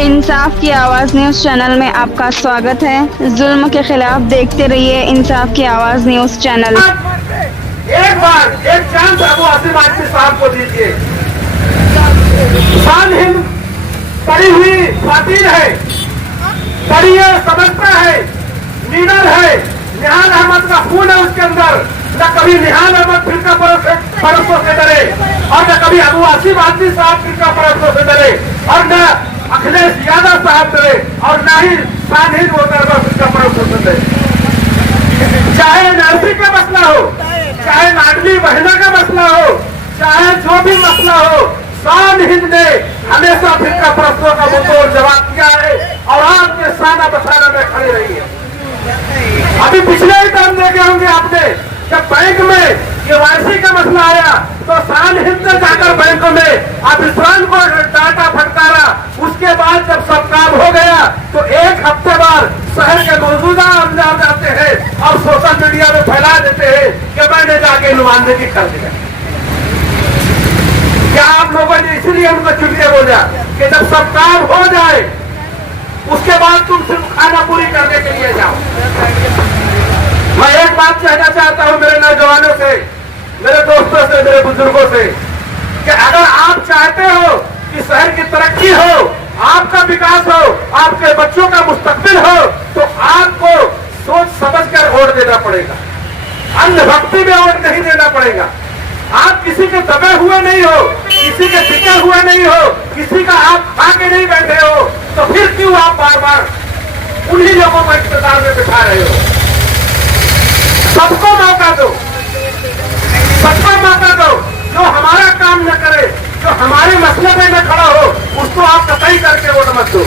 इंसाफ की आवाज news channel में आपका स्वागत है। जुल्म के खिलाफ देखते रहिए इंसाफ की आवाज न्यूज चैनल। एक बार एक चांस अबू आसिम आदमी साहब को दीजिए। शान हिंद पड़ी हुई खातिर है, बड़ी है, समझता है, लीडर है। निहाल अहमद का खून है उसके अंदर। न कभी निहाल अहमद फिरका परस्तों से डरे और न कभी अबू आसिम आदमी साहब फिरका परस्तों से डरे और न अखिलेश यादव साहब डरे और न ही शान हिंद वो दरबार फिरका परस्तों से डरे। चाहे नर्सिंग का मसला हो, चाहे लाडली बहना का मसला हो, चाहे जो भी मसला हो, शान हिंद ने हमेशा फिरका परस्तों का मुंहतोड़ जवाब दिया है और आपके साना बसाना में खड़े रही है। अभी पिछले ही टाइम देखे होंगे आपने, जब बैंक में केवाईसी का मसला आया तो शान हिंद ने जाकर बैंक में अभिश्रान को डाटा फटकारा। उसके बाद जब सब काम हो गया तो एक हफ्ते बाद शहर के मौजूदा अंजाम जाते हैं और सोशल मीडिया में फैला देते हैं कि मैंने जाके नुमाइंदगी कर दिया। क्या आप लोगों ने इसलिए उनको चुनके बोला कि जब सब काम हो जाए उसके बाद तुम सिर्फ खाना पूरी करने के लिए जाओ। मैं एक बात कहना चाहता हूं मेरे नौजवानों से, मेरे दोस्तों से, मेरे बुजुर्गों से कि अगर आप चाहते हो कि शहर की तरक्की हो, आपका विकास हो, आपके बच्चों का मुस्तकबिल हो, तो आपको सोच समझकर वोट देना पड़ेगा। अंधभक्ति में वोट नहीं देना पड़ेगा। आप किसी के दबे हुए नहीं हो, किसी के टिके हुए नहीं हो, किसी का आप खा के नहीं बैठे हो, तो फिर क्यों आप बार बार उन्हीं लोगों को इख्तियार में बिठा रहे हो। सबको मौका दो, सबको मौका दो। जो हमारा काम न करे, जो हमारे मसले में न खड़ा हो, उसको आप कतई करके वोट मत दो।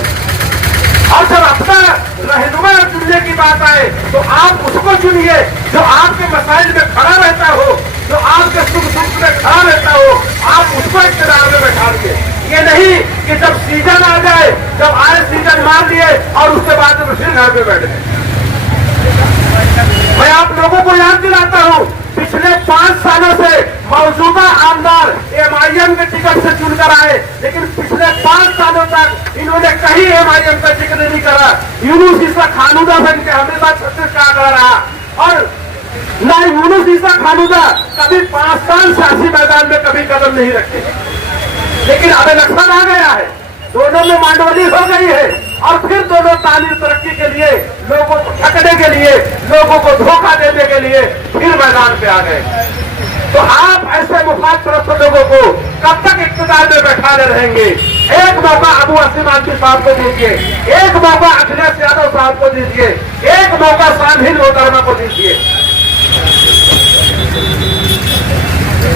और जब अपना रहनुमा चुनने की बात आए तो आप उसको चुनिए जो आपके मसाइल में खड़ा रहता हो, जो आपके सुख दुख में खड़ा रहता हो, आप उसको इख्तियार में बैठाइए। ये नहीं कि जब सीजन आ जाए, जब आए सीजन मार लिए और उसके बाद फिर घर में बैठ गए। मैं आप लोगों को याद दिलाता हूं, पिछले 5 सालों से मौजूदा आमदार एमआईएम के टिकट से चुनकर आए, लेकिन पिछले 5 सालों तक इन्होंने कहीं एमआईएम का जिक्र नहीं करा। यूनुस ईसा खानूदा बन के हमेशा छत्तीसगढ़ रहा और न यूनुस ईसा खानूदा कभी 5 साल सियासी मैदान में कभी कदम नहीं रखे। लेकिन अब इलेक्शन आ गया है, दोनों में मांडोली हो गई है और फिर दोनों तालीम तरक्की के लिए, लोगों को ठगने के लिए, लोगों को धोखा देने के लिए फिर मैदान पे आ गए। तो आप ऐसे मुफाद परस्त लोगों को कब तक इख्तियार में बैठाने रहेंगे? एक मौका अबू आसिम आदमी साहब को दीजिए, एक मौका अखिलेश यादव साहब को दीजिए, एक मौका शान हिंद मोहतरमा को दीजिए।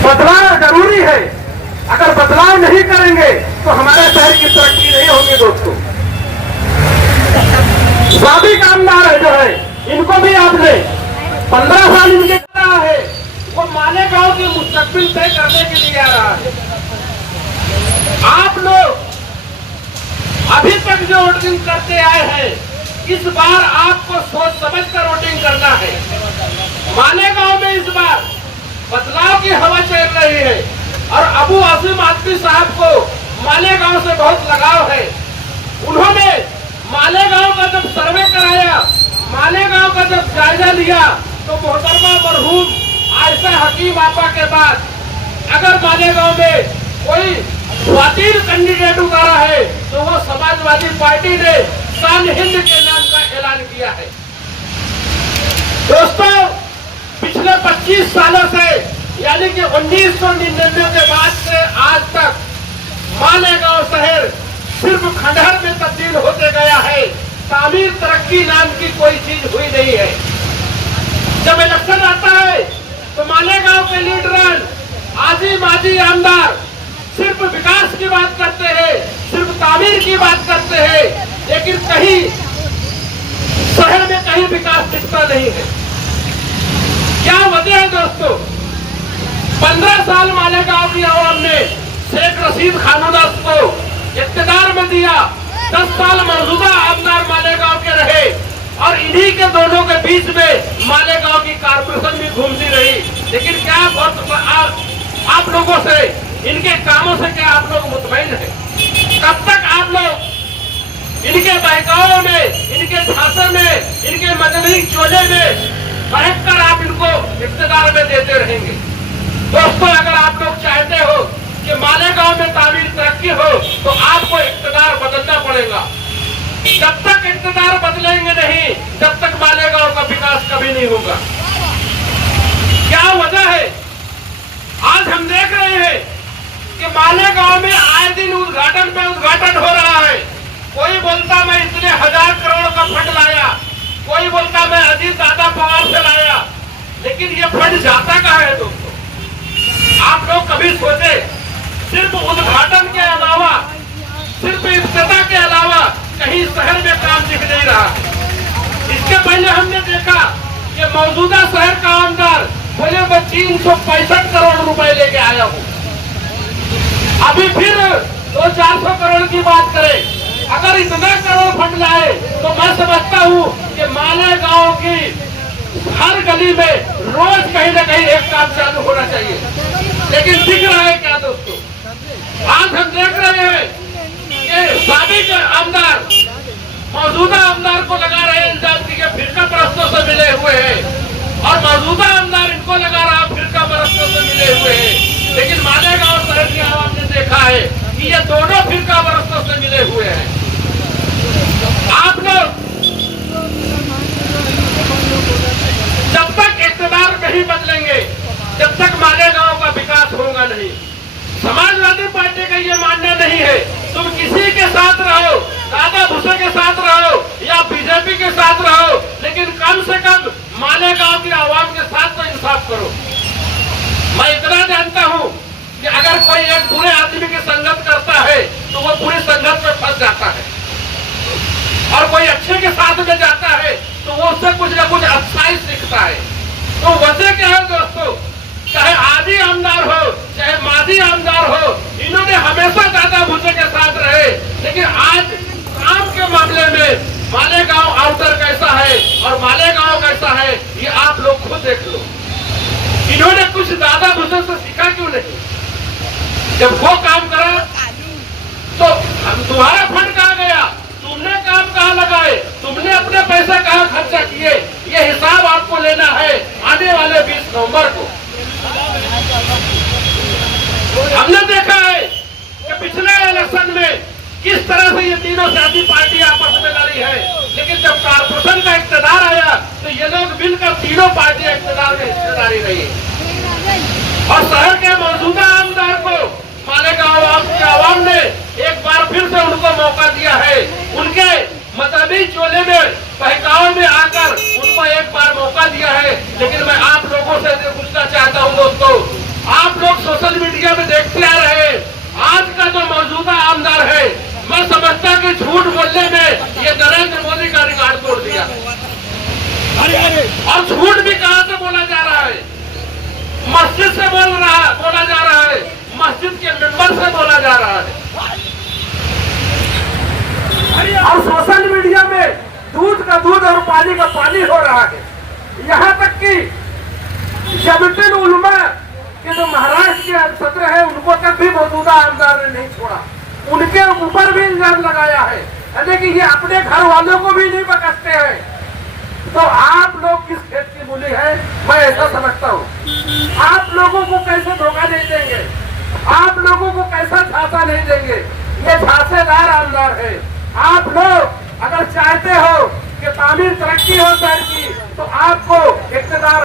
बदलाव जरूरी है। अगर बदलाव नहीं करेंगे तो हमारे शहर की तरक्की नहीं होगी। दोस्तों, साबिक आमदार है जो है, इनको भी आपने 15 साल इनके रहा है, वो मालेगांव के मुस्तकबिल तय करने के लिए आ रहा है। आप लोग अभी तक जो वोटिंग करते आए हैं, इस बार आपको सोच समझकर वोटिंग करना है। मालेगांव में इस बार बदलाव की हवा चल रही है और अबू आसिम आदमी साहब को मालेगांव से बहुत लगाव है। उन्होंने मालेगांव का जब सर्वे कराया, मालेगांव का जब जायजा लिया, तो मोहतरमा मरहूम आयशा हकीम आपा के बाद अगर मालेगांव में कोई खातिर कैंडिडेट उतारा है तो वो समाजवादी पार्टी ने शान हिंद के नाम का ऐलान किया है। दोस्तों, पिछले 25 सालों से यानी कि 1999 के बाद से आज तक मालेगांव शहर सिर्फ खंडहर में तब्दील होते गया है। तामीर तरक्की नाम की कोई चीज हुई नहीं है। जब इलेक्शन आता है तो मालेगांव के लीडर आजी माजी आमदार सिर्फ विकास की बात करते हैं, सिर्फ तामीर की बात करते हैं, लेकिन कहीं शहर में कहीं विकास दिखता नहीं है। क्या वजह है दोस्तों? 15 साल मालेगांव की आवाम ने शेख रशीद खानूदा को इख्तियार में दिया, 10 साल मौजूदा आमदार मालेगांव के रहे और इन्हीं के दोनों के बीच में मालेगांव की कारपोरेशन भी घूमती रही। लेकिन क्या आप लोगों से, इनके कामों से क्या आप लोग मुतमईन हैं? कब तक आप लोग इनके बहकाओं में, इनके झांसे में, इनके मजबूरी चोले में बहकर आप इनको इख्तिदार में देते रहेंगे। दोस्तों, अगर आप लोग चाहते हो कि मालेगांव में तामीर तरक्की हो तो आपको इख्तिदार बदलना पड़ेगा। जब तक इख्तिदार बदलेंगे नहीं, जब तक मालेगांव का विकास कभी नहीं होगा। क्या वजह है? आज हम देख रहे हैं कि मालेगांव में आए दिन उद्घाटन पे उद्घाटन हो रहा है। कोई बोलता मैं इतने 1000 करोड़ का फंड लाया, कोई बोलता मैं अजीत दादा पवार से लाया, लेकिन ये फंड जाता कहाँ है दोस्तों? आप लोग कभी सोचे? सिर्फ उद्घाटन के अलावा, सिर्फ इफ्तिताह के अलावा कहीं शहर में काम दिख नहीं रहा। इसके पहले हमने देखा कि मौजूदा शहर का आमदार बोले मैं 365 करोड़ रुपए लेके आया हूँ। अभी फिर 200-400 करोड़ की बात करें। अगर इतना करोड़ फंड लाए तो मैं समझता हूँ कि मालेगांव की हर गली में रोज कहीं न कहीं एक काम चालू होना चाहिए। लेकिन दिख रहा है क्या दोस्तों? आज हम देख रहे हैं कि साबिक आमदार मौजूदा आमदार को लगा रहे हैं इल्जाम की फिरका परस्तों से मिले हुए हैं, और मौजूदा आमदार इनको लगा रहा फिरका परस्तों से मिले हुए हैं। लेकिन मालेगांव शहर की आवाम ने देखा है कि ये दोनों फिरका परस्तों से मिले हुए हैं। आप लोग जब तक इख्तिदार नहीं बदलेंगे, जब तक मालेगांव का विकास होगा नहीं। समाजवादी पार्टी का ये मानना नहीं है तुम किसी के साथ रहो, दादा भूसे के साथ रहो या बीजेपी के साथ रहो, लेकिन कम से कम मालेगांव की आवाम के साथ तो इंसाफ करो। मैं इतना जानता हूँ कि अगर कोई एक बुरे आदमी की संगत करता है तो वो पूरी संगत में फंस जाता है, और कोई अच्छे के साथ में जाता है तो वो उससे कुछ न कुछ अच्छाई सीखता है। तो वजह क्या है दोस्तों? चाहे आदि आमदार हो, चाहे मादी आमदार हो, इन्होंने हमेशा दादा भूसे के साथ रहे। लेकिन आज काम के मामले में मालेगांव आउटर कैसा है और मालेगांव कैसा है, ये आप लोग खुद देख लो। इन्होंने कुछ दादा भूसे से सीखा क्यों नहीं? जब वो काम करा तो तुम्हारा फंड कहाँ गया? तुमने काम कहाँ लगाए? तुमने अपने पैसे कहाँ खर्चा किए? ये हिसाब आपको लेना है आने वाले 20 नवंबर को। हमने देखा है कि पिछले इलेक्शन में किस तरह से ये तीनों सियासी पार्टी आपस में लड़ी है, लेकिन जब कारपोरेशन का इख्तिदार आया तो ये लोग मिलकर तीनों पार्टियां इख्तिदार में हिस्सेदारी रही। और शहर के मौजूदा आमदार को मालेगांव की आवाम ने एक बार फिर से उनको मौका दिया है। उनके मतभी चोले में बहकाव में आकर उनको एक बार मौका दिया है। लेकिन मैं आप लोगों से पूछना चाहता हूं दोस्तों, आप लोग सोशल मीडिया में देखते आ रहे हैं, आज का जो मौजूदा आमदार है, मैं समझता कि झूठ बोलने में ये नरेंद्र मोदी का रिकॉर्ड तोड़ दिया। और झूठ भी कहां से बोला जा रहा है? मस्जिद से बोला जा रहा है, मस्जिद के मेंबर से बोला जा रहा है। और सोशल मीडिया में दूध का दूध और पानी का पानी हो रहा है। यहाँ तक कि जबतुल उलमा के जो महाराष्ट्र के सत्र है, उनको तक भी मौजूदा आमदार ने नहीं छोड़ा, उनके ऊपर भी इल्जाम लगाया है। यानी कि ये अपने घर वालों को भी नहीं बख्शते हैं। तो आप लोग किस खेत की मूली है, मैं ऐसा समझता हूँ। आप लोगों को कैसे धोखा नहीं देंगे, आप लोगों को कैसा झांसा नहीं देंगे? ये झांसेदार आमदार है। आप लोग अगर चाहते हो कि तामीर तरक्की हो शहर की, तो आपको इख्तिदार